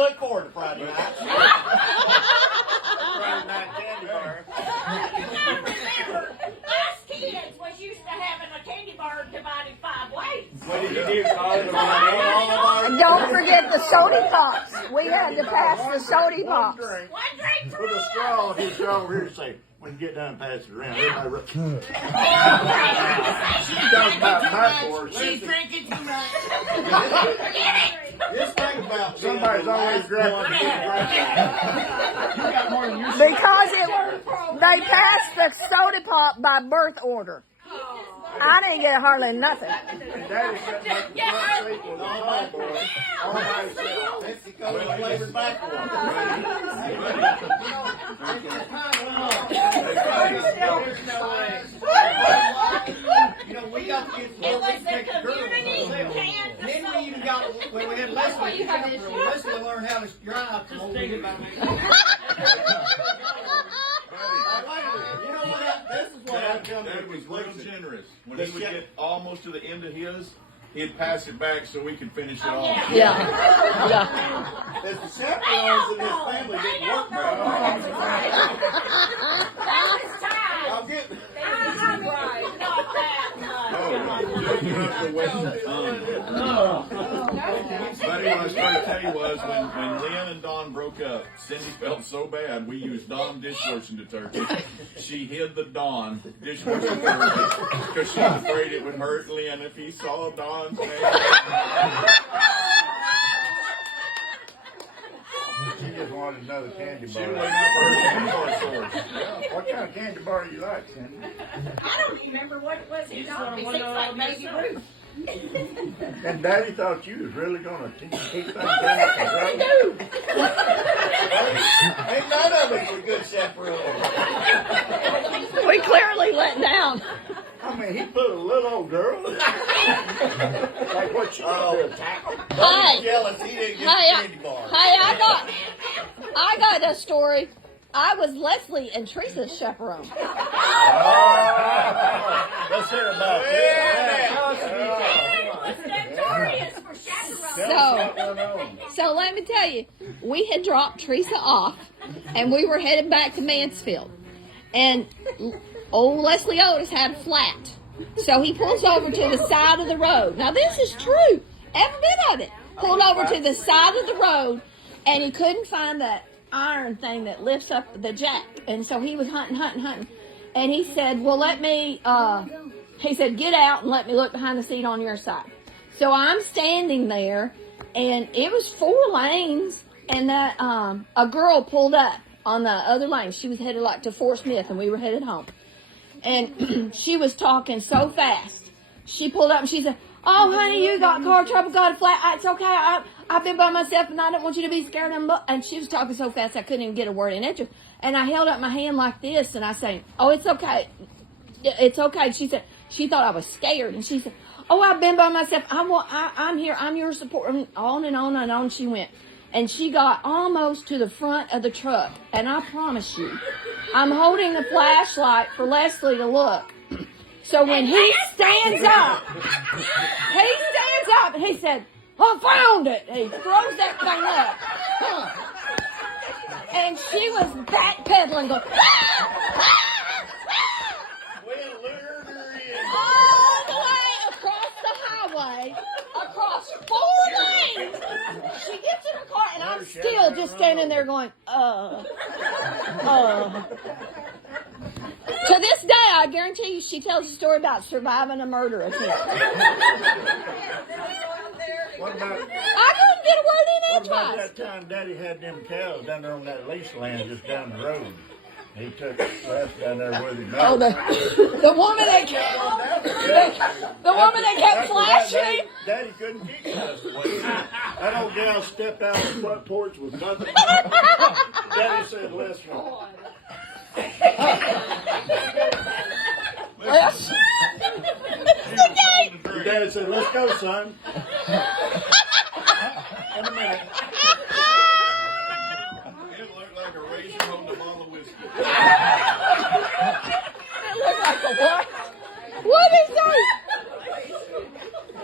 look forward to Friday night. Friday night candy bar. Remember, us kids was used to having a candy bar divided 5 ways. What did you do? Call it a Don't forget the soda pops. We had to pass the soda pops. One drink for With a straw, his straw over here to say, when you get done, pass it around. Everybody, she talks about backwards. She's drinking too much. This thing about somebody's always grabbing. Because they passed the soda pop by birth order. I didn't get hardly nothing. And Daddy sat back in the front seat with all my boys. All by himself. Mexico flavored backwards. You know, we got to get some more It was a community can. Then we even got, when we had Leslie, Leslie learned how to drive. Just think about it. You know what? This is what I come Dad was real generous. When he would get almost to the end of his, he'd pass it back so we could finish it off. Yeah. As the chaperones in this family didn't work very hard. I'll get. Buddy, what I was trying to tell you was when Lynn and Dawn broke up, Cindy felt so bad we used Dawn dishwashing detergent. She hid the Dawn dishwashing detergent because she was afraid it would hurt Lynn if he saw Dawn's name. She just wanted another candy She bar. was waiting out for her candy bar source. What kind of candy bar do you like, Cindy? I don't remember what it was. He told me. Things like Baby Ruth. And Daddy thought you was really going to keep things down. Ain't none of us were good chaperones. We clearly let down. I mean, he put a little old girl. Like what you do, tackle. Hey. Jealous he didn't get Hey, the candy bar. I got a story. I was Leslie and Teresa's chaperone. Let's hear about it. Was notorious for chaperones. So let me tell you, we had dropped Teresa off, and we were headed back to Mansfield. And old Leslie Otis had a flat. So he pulls over to the side of the road. Now this is true. Every bit of it. Pulled over to the side of the road, and he couldn't find that iron thing that lifts up the jack. And so he was hunting. And he said, well, he said, get out and let me look behind the seat on your side. So I'm standing there, and it was 4 lanes, and that a girl pulled up on the other lane. She was headed like to Fort Smith, and we were headed home. And she was talking so fast. She pulled up and she said, oh, honey, you got car trouble, got a flat. It's okay. I've been by myself, and I don't want you to be scared. And she was talking so fast I couldn't even get a word in. And I held up my hand like this, and I said, oh, it's okay. It's okay. She said, she thought I was scared. And she said, oh, I've been by myself. I'm here. I'm your support. And on and on and on she went. And she got almost to the front of the truck. And I promise you, I'm holding the flashlight for Leslie to look. So when he stands up, and he said, I found it. And he throws that thing up. And she was backpedaling, going, all the way across the highway, across 4 lanes. She gets in her car, and I'm still just standing there going, To this day, I guarantee you, she tells a story about surviving a murder attempt. What about, I couldn't get a word in what about edgewise. that time Daddy had them cows down there on that lease land just down the road? He took Les down there with him. Oh, the woman that kept, the woman that kept flashing. Daddy couldn't keep us away. That old gal stepped out on the front porch with nothing. Daddy said, "Les, Yes. Daddy said, let's go, son. In a minute. It looked like a razor on the bottle of whiskey. It looked like a what? What is that?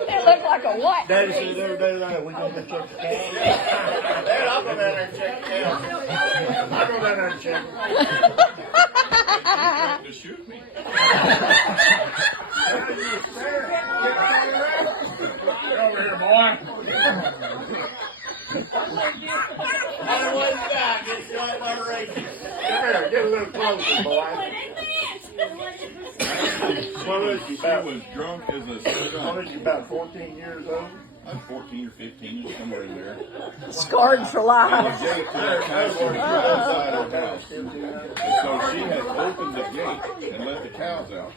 It looked like a what? Daddy said every day that Yeah, we gonna go check the cows. Dad, I'll go down there and check the cows. I'll go down there and check. Trying to shoot me. Get over here, boy. What you got? Get shot by racist. Come here, get a little closer, boy. What was you She about? was drunk as a What skunk. was you about 14 years old? I'm 14 or 15, just somewhere in there. Scarred for And life. the gate to that house was right outside her house. And so she had opened the gate and let the cows out.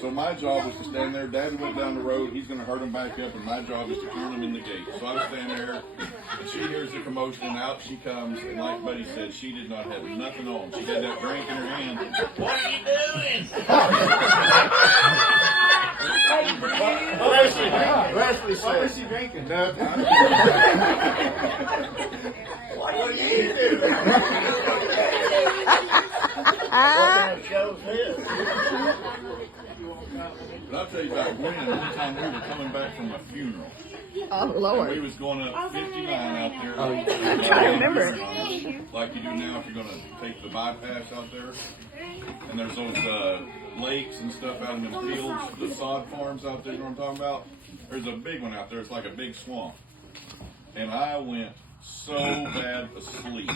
So my job was to stand there. Dad went down the road. He's going to herd them back up, and my job is to turn them in the gate. So I was standing there, and she hears the commotion, and out she comes. And like Buddy said, she did not have nothing on. She had that drink in her hand. What are you doing? Leslie What was said, she drinking? nothing. What are you doing? What kind of show's this? But I'll tell you about Gwen. One time we were coming back from a funeral. Oh, And we Lord. was going up 59 out there. I'm trying to remember. Like you do now if you're going to take the bypass out there. And there's those lakes and stuff out in the fields, the sod farms out there, you know what I'm talking about? There's a big one out there. It's like a big swamp. And I went so bad asleep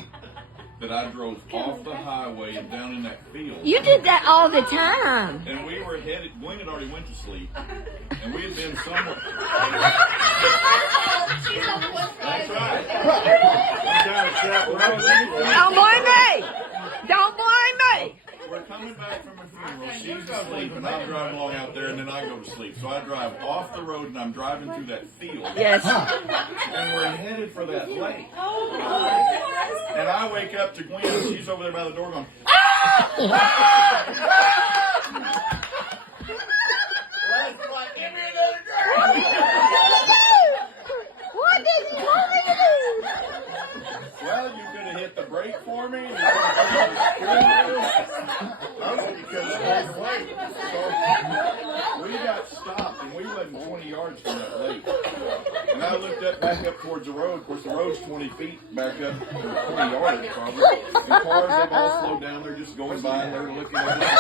that I drove off the highway and down in that field. You did that all the time. And we were headed, Gwen had already went to sleep. And we had been somewhere. That's right. You got a chaperone. Don't blame me. Don't blame me. We're coming back from a funeral. She's asleep, and I'm driving along out there, and then I go to sleep. So I drive off the road, and I'm driving through that field. Yes. And we're headed for that lake. And I wake up to Gwen, and she's over there by the door going, Let's like, give me another drink. What did you want me to do? well, you could have hit the brake for me. You could have hit the steering wheel. You could have stayed away. So we got stopped, and we wasn't 20 yards from that lake. And I looked back up towards the road. Of course, the road's 20 feet back up, or 20 yards probably. And cars have all slowed down. They're just going by, and they're looking at us.